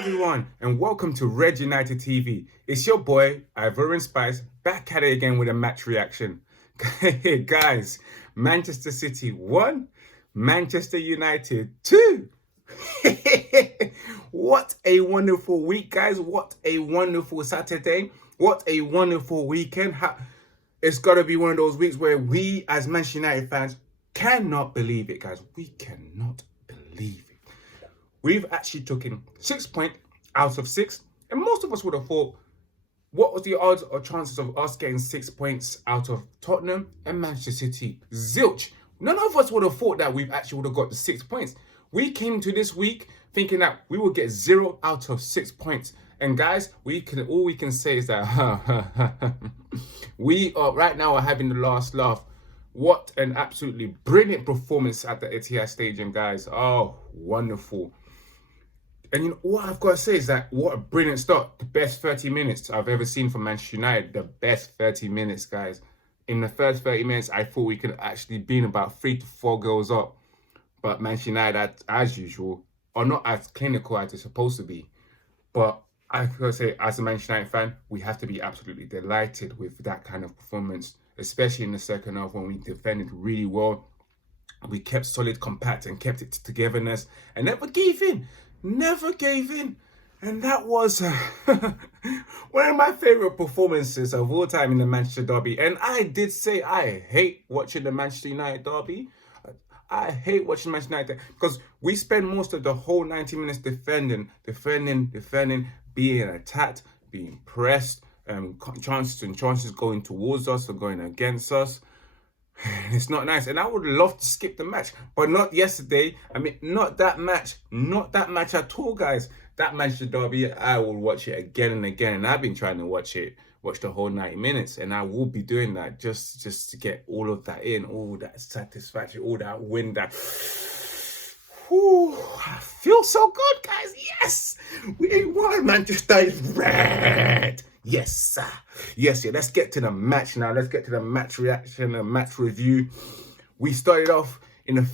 everyone, and welcome to Red United TV. It's your boy, Ivorian Spice, back at it again with a match reaction. Hey guys, Manchester City 1, Manchester United 2. What a wonderful week, guys. What a wonderful Saturday. What a wonderful weekend. It's got to be one of those weeks where we, as Manchester United fans, cannot believe it, guys. We cannot believe it. We've actually taken 6 points out of 6, and most of us would have thought, what was the odds or chances of us getting 6 points out of Tottenham and Manchester City? Zilch. None of us would have thought that we actually would have got the 6 points. We came to this week thinking that we would get 0 out of 6 points. And guys, all we can say is that we are right now are having the last laugh. What an absolutely brilliant performance at the Etihad Stadium, guys. Oh, wonderful. And you know what I've got to say is that what a brilliant start. The best 30 minutes I've ever seen from Manchester United. The best 30 minutes, guys. In the first 30 minutes, I thought we could actually been about 3 to 4 goals up. But Manchester United, as usual, are not as clinical as they're supposed to be. But I've got to say, as a Manchester United fan, we have to be absolutely delighted with that kind of performance. Especially in the second half when we defended really well. We kept solid, compact, and kept it to togetherness. And never gave in. Never gave in. And that was one of my favorite performances of all time in the Manchester derby. And I did say I hate watching the Manchester United derby. I hate watching Manchester United because we spend most of the whole 90 minutes defending, being attacked, being pressed, chances going towards us or going against us. It's not nice, and I would love to skip the match, but not yesterday. I mean, not that match at all, guys. That Manchester derby, I will watch it again and again, and I've been trying to watch the whole 90 minutes, and I will be doing that just to get all of that in, all that satisfaction, all that win. That, whew, I feel so good, guys. Yes, we won. Manchester is red. Yes, sir. Yes, yeah. Let's get to the match now. Let's get to the match reaction, the match review. We started off in the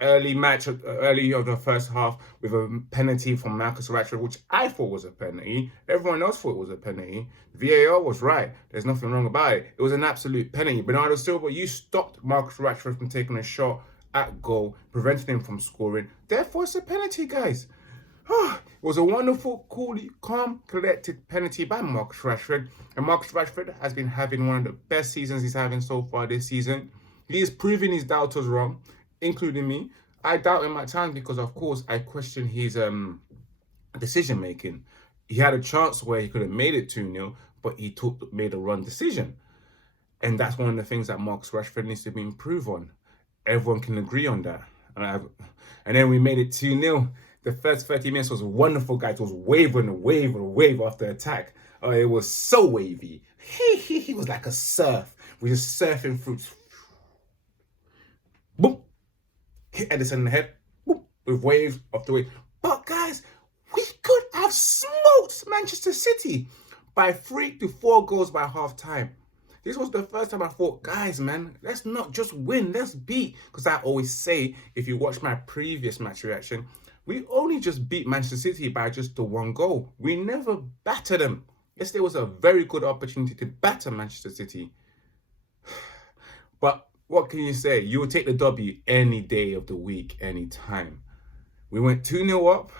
early of the first half with a penalty from Marcus Rashford, which I thought was a penalty. Everyone else thought it was a penalty. VAR was right. There's nothing wrong about it. It was an absolute penalty. Bernardo Silva, you stopped Marcus Rashford from taking a shot at goal, preventing him from scoring. Therefore, it's a penalty, guys. It was a wonderful, calm, collected penalty by Marcus Rashford. And Marcus Rashford has been having one of the best seasons he's having so far this season. He is proving his doubters wrong, including me. I doubt him at times because, of course, I question his decision making. He had a chance where he could have made it 2-0, but he made a wrong decision. And that's one of the things that Marcus Rashford needs to be improved on. Everyone can agree on that. And then we made it 2-0. The first 30 minutes was wonderful, guys. It was wave after attack. Oh, it was so wavy. He was like a surf. We were just surfing through. Boom. Hit Edison in the head. Boom. With waves after wave. But, guys, we could have smoked Manchester City by 3 to 4 goals by half time. This was the first time I thought, guys, man, let's not just win. Let's beat. Because I always say, if you watch my previous match reaction, we only just beat Manchester City by just the 1 goal. We never battered them. Yes, there was a very good opportunity to batter Manchester City. But what can you say? You will take the W any day of the week, any time. We went 2-0 up.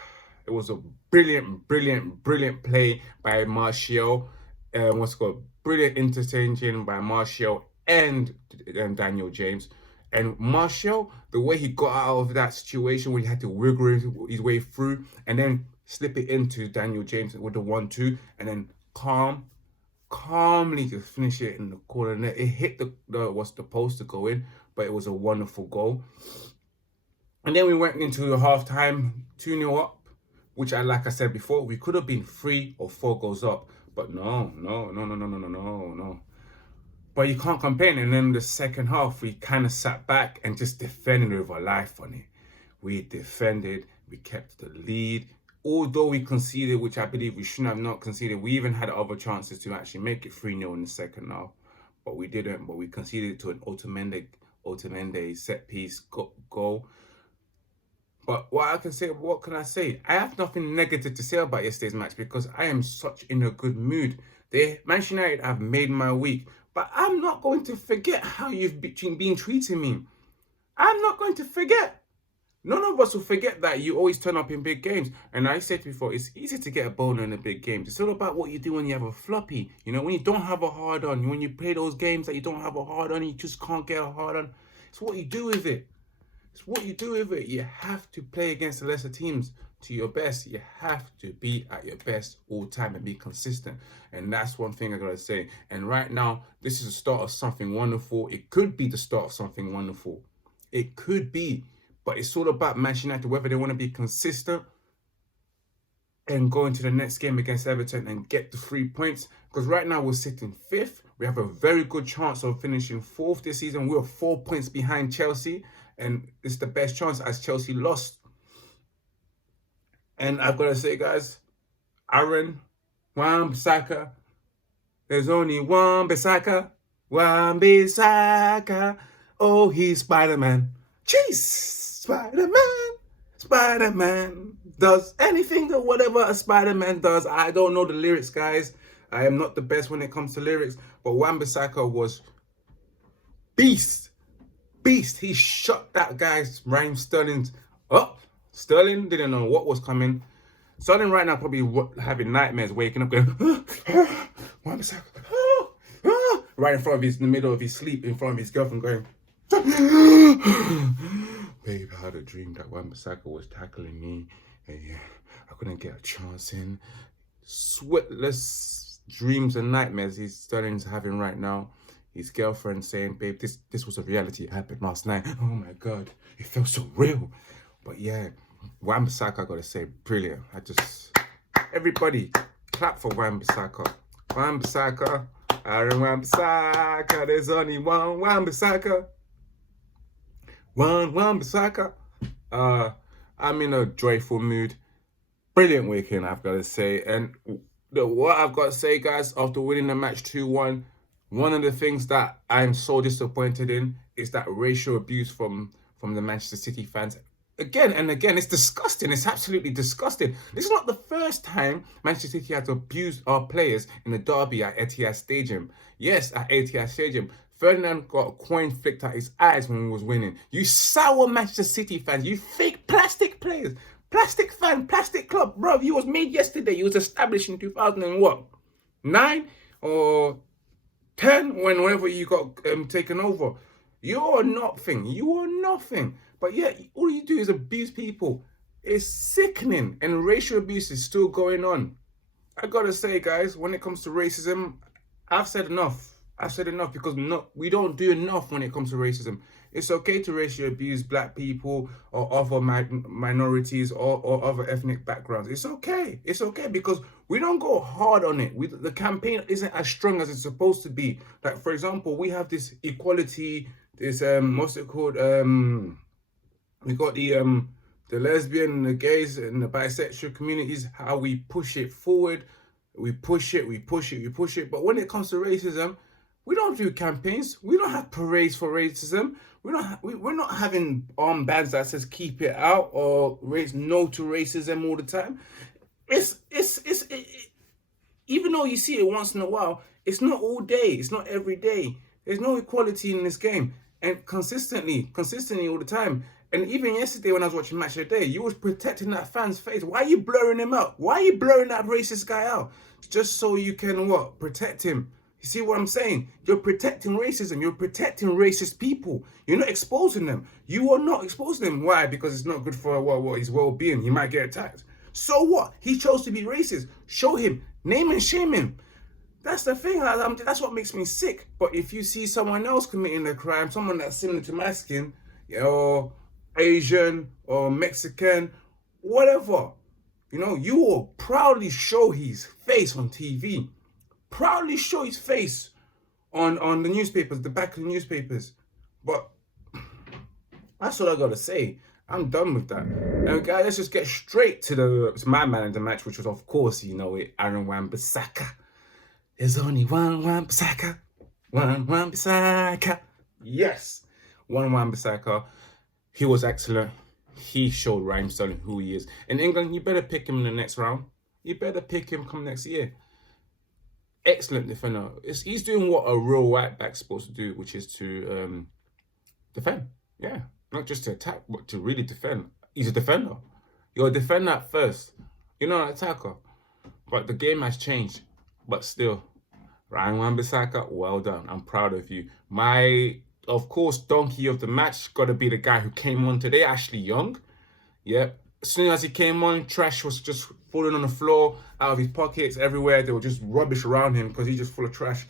It was a brilliant play by Martial. Brilliant interchanging by Martial and Daniel James. And Martial, the way he got out of that situation where he had to wiggle his way through and then slip it into Daniel James with the 1-2, and then calmly to finish it in the corner net. It hit what's the post to go in, but it was a wonderful goal. And then we went into the halftime 2-0 up, which like I said before, we could have been 3 or 4 goals up, but no. But you can't complain. And then the second half, we kind of sat back and just defended with our life on it. We defended, we kept the lead. Although we conceded, which I believe we shouldn't have not conceded, we even had other chances to actually make it 3-0 in the second half. But we didn't. But we conceded to an Otamendi set piece goal. But what can I say? I have nothing negative to say about yesterday's match because I am such in a good mood. Manchester United have made my week. But I'm not going to forget how you've been treating me. I'm not going to forget. None of us will forget that you always turn up in big games. And I said before, it's easy to get a boner in a big game. It's all about what you do when you have a floppy. You know, when you don't have a hard on, when you play those games that you don't have a hard on, you just can't get a hard on. It's what you do with it. It's what you do with it. You have to play against the lesser teams to your best. You have to be at your best all the time and be consistent. And that's one thing I gotta say. And right now, this is the start of something wonderful. It could be the start of something wonderful. It could be. But it's all about Manchester United, whether they want to be consistent and go into the next game against Everton and get the 3 points. Because right now we're sitting 5th. We have a very good chance of finishing 4th this season. We're 4 points behind Chelsea. And it's the best chance as Chelsea lost. And I've got to say, guys, Aaron Wan-Bissaka, there's only Wan-Bissaka, Wan-Bissaka. Oh, he's Spider-Man. Jeez, Spider-Man, Spider-Man does anything or whatever a Spider-Man does. I don't know the lyrics, guys. I am not the best when it comes to lyrics. But Wan-Bissaka was beast. He shot that guy's Raheem Sterling's up. Sterling didn't know what was coming. Sterling right now probably having nightmares, waking up going, Wan-Bissaka, right in front of in the middle of his sleep, in front of his girlfriend going, babe, I had a dream that Wan-Bissaka was tackling me, and yeah, I couldn't get a chance in. Sweatless dreams and nightmares Sterling's having right now. His girlfriend saying, babe, this was a reality. It happened last night. Oh my God, it felt so real. But yeah, Wan-Bissaka, I gotta say, brilliant. Everybody, clap for Wan-Bissaka. Wan-Bissaka, Aaron Wan-Bissaka, there's only one Wan-Bissaka. Wan-Bissaka. I'm in a joyful mood. Brilliant weekend, I've gotta say. And what I've got to say, guys, after winning the match 2-1, one of the things that I'm so disappointed in is that racial abuse from the Manchester City fans. Again and again, it's disgusting. It's absolutely disgusting. This is not the first time Manchester City had abused our players in the derby at Etihad Stadium. Yes, at Etihad Stadium. Ferdinand got a coin flicked at his eyes when he was winning. You sour Manchester City fans, you fake plastic players, plastic fan, plastic club. Bro, he was made yesterday. He was established in 2009 or 10, whenever you got taken over. You're nothing. You are nothing. But yeah, all you do is abuse people. It's sickening. And racial abuse is still going on. I gotta say, guys, when it comes to racism, I've said enough. I've said enough because we don't do enough when it comes to racism. It's okay to racially abuse black people or other minorities or other ethnic backgrounds. It's okay. It's okay because we don't go hard on it. The campaign isn't as strong as it's supposed to be. Like, for example, we have this equality, this, what's it called? We got the lesbian, the gays, and the bisexual communities, how we push it forward. We push it. But when it comes to racism, we don't do campaigns. We don't have parades for racism. We're not having armbands that says keep it out or raise no to racism all the time. Even though you see it once in a while, it's not all day. It's not every day. There's no equality in this game. And consistently all the time. And even yesterday when I was watching Match of the Day, you was protecting that fan's face. Why are you blurring him out? Why are you blurring that racist guy out? Just so you can what? Protect him. You see what I'm saying? You're protecting racism. You're protecting racist people. You're not exposing them. You are not exposing them. Why? Because it's not good for his well-being. He might get attacked. So what? He chose to be racist. Show him. Name and shame him. That's the thing. That's what makes me sick. But if you see someone else committing a crime, someone that's similar to my skin, or Asian or Mexican, whatever, you will proudly show his face on TV. Proudly show his face on the newspapers, the back of the newspapers. But that's all I gotta say. I'm done with that. Now, guys, let's just get straight to my man in the match, which was, of course, Aaron Wan-Bissaka. There's only one Wan-Bissaka. One Wan-Bissaka. Yes, one Wan-Bissaka. He was excellent. he showed Raheem Sterling who he is. In England, you better pick him in the next round. You better pick him come next year. Excellent defender. He's doing what a real right back's supposed to do, which is to defend. Yeah, not just to attack, but to really defend. He's a defender. You're a defender at first. You're not an attacker. But the game has changed. But still, Ryan Wan-Bissaka, well done. I'm proud of you. My, of course, donkey of the match got to be the guy who came on today, Ashley Young. Yeah. As soon as he came on, trash was just falling on the floor, out of his pockets, everywhere. They were just rubbish around him because he's just full of trash.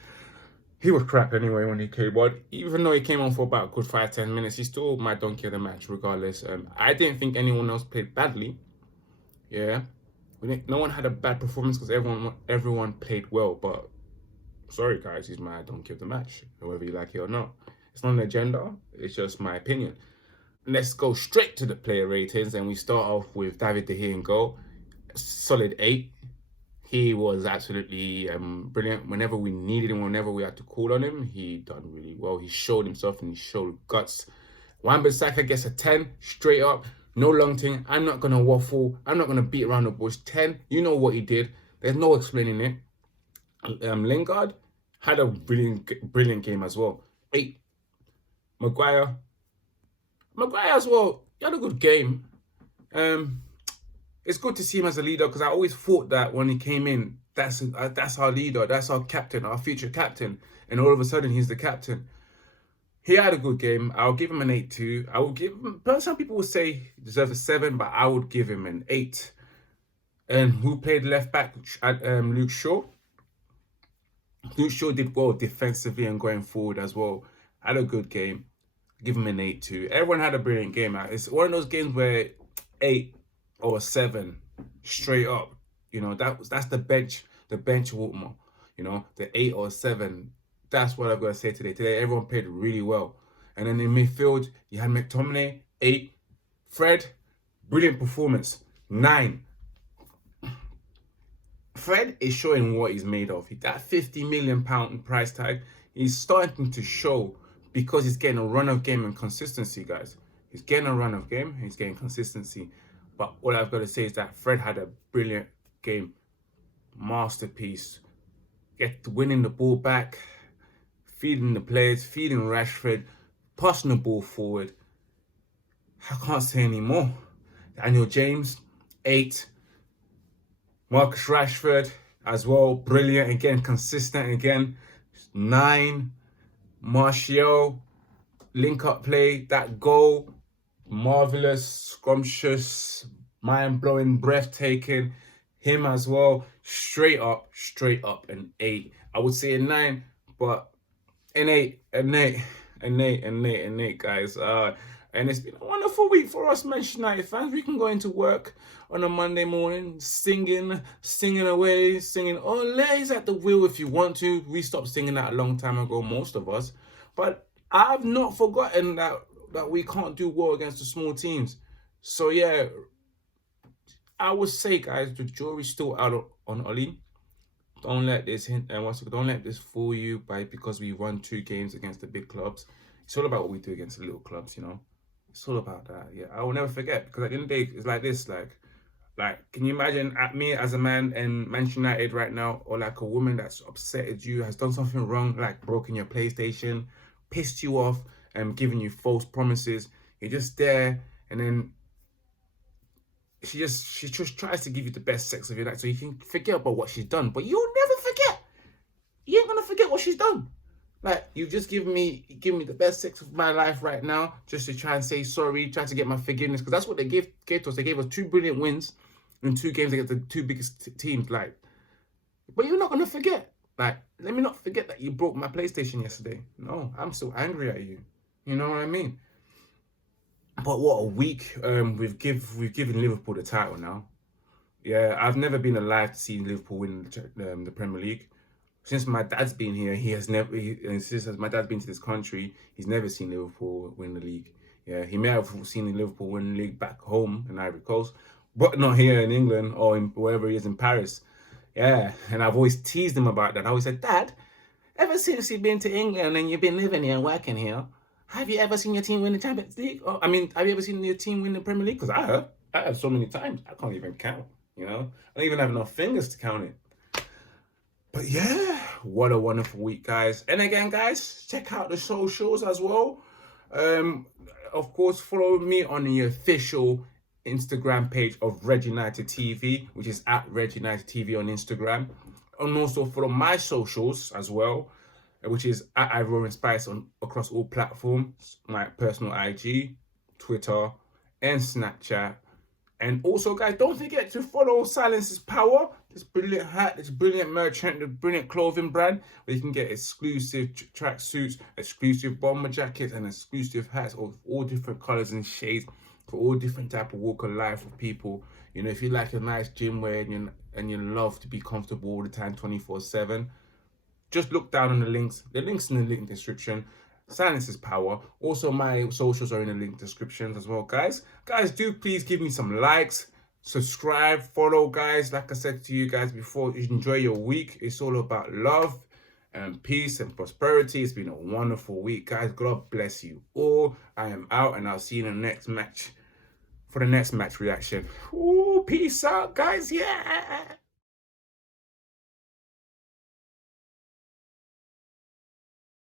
He was crap anyway when he came on. Even though he came on for about a good 5-10 minutes, he's still my donkey of the match regardless. I didn't think anyone else played badly. Yeah. No one had a bad performance because everyone played well. But sorry, guys, he's my donkey of the match, whether you like it or not. It's not an agenda. It's just my opinion. Let's go straight to the player ratings, and we start off with David De Gea in goal. Solid 8. He was absolutely brilliant. Whenever we needed him, whenever we had to call on him, he done really well. He showed himself and he showed guts. Wan-Bissaka gets a 10 straight up. No long thing. I'm not gonna waffle. I'm not gonna beat around the bush. 10. You know what he did. There's no explaining it. Lingard had a brilliant game as well. 8. Maguire as well, he had a good game. It's good to see him as a leader because I always thought that when he came in, that's our leader, that's our captain, our future captain. And all of a sudden, he's the captain. He had a good game. I'll give him an 8 too. I will give him, some people would say he deserves a 7, but I would give him an 8. And who played left back? Luke Shaw. Luke Shaw did well defensively and going forward as well. Had a good game. Give him an 8 too. Everyone had a brilliant game. It's one of those games where 8 or 7 straight up. You know, that's the bench Waltmore. You know, the 8 or 7. That's what I've got to say today. Today, everyone played really well. And then in midfield, you had McTominay, 8. Fred, brilliant performance, 9. Fred is showing what he's made of. That £50 million price tag, he's starting to show because he's getting a run of game and consistency, guys. He's getting a run of game, he's getting consistency. But all I've got to say is that Fred had a brilliant game. Masterpiece. Winning the ball back, feeding the players, feeding Rashford, passing the ball forward. I can't say any more. Daniel James, 8. Marcus Rashford as well, brilliant again, consistent again, 9. Martial, link-up play, that goal, marvellous, scrumptious, mind-blowing, breathtaking. Him as well, straight up, an 8. I would say a 9, but an 8, guys. And it's been a wonderful week for us Manchester United fans. We can go into work on a Monday morning singing away, singing Olays at the wheel if you want to. We stopped singing that a long time ago, most of us. But I've not forgotten that we can't do well against the small teams. So yeah, I would say, guys, the jury's still out on Oli. Don't let this don't let this fool you because we won 2 games against the big clubs. It's all about what we do against the little clubs, you know. It's all about that. Yeah, I will never forget, because at the end of the day, it's like this. Like, can you imagine at me as a man in Manchester United right now, or like a woman that's upset at you, has done something wrong, like broken your PlayStation, pissed you off, and given you false promises. You're just there, and then she just tries to give you the best sex of your life, so you can forget about what she's done. But you'll never forget. You ain't gonna forget what she's done. Like, you just give me the best sex of my life right now, just to try and say sorry, try to get my forgiveness, because that's what they gave to us. They gave us 2 brilliant wins in 2 games against the 2 biggest teams. Like, but you're not gonna forget. Like, let me not forget that you broke my PlayStation yesterday. No, I'm still angry at you. You know what I mean? But what a week. We've given Liverpool the title now. Yeah, I've never been alive to see Liverpool win the Premier League. Since my dad's been here, and since my dad's been to this country, he's never seen Liverpool win the league. Yeah, he may have seen Liverpool win the league back home in Ivory Coast, but not here in England or in wherever he is in Paris. Yeah, and I've always teased him about that. I always said, Dad, ever since you've been to England and you've been living here and working here, Have you ever seen your team win the Champions League? Or, I mean, have you ever seen your team win the Premier League? Because I have so many times, I can't even count, you know? I don't even have enough fingers to count it. But yeah, what a wonderful week, guys. And again, guys, check out the socials as well. Of course, follow me on the official Instagram page of Red United TV, which is at Red United TV on Instagram. And also follow my socials as well, which is at Roaring Spice on across all platforms, my personal IG, Twitter, and Snapchat. And also, guys, don't forget to follow Silence is Power, this brilliant hat, this brilliant merchant, the brilliant clothing brand, where you can get exclusive tracksuits, exclusive bomber jackets, and exclusive hats of all different colors and shades for all different type of walk of life of people. You know, if you like a nice gym wear and you love to be comfortable all the time, 24/7, just look down on the links. The links in the link description. Silence is power. Also, my socials are in the link descriptions as well, guys. Guys, do please give me some likes, subscribe, follow, guys. Like I said to you guys before, enjoy your week. It's all about love and peace and prosperity. It's been a wonderful week, guys. God bless you all. I am out, and I'll see you in the next match for the next match reaction. Ooh, peace out, guys. Yeah.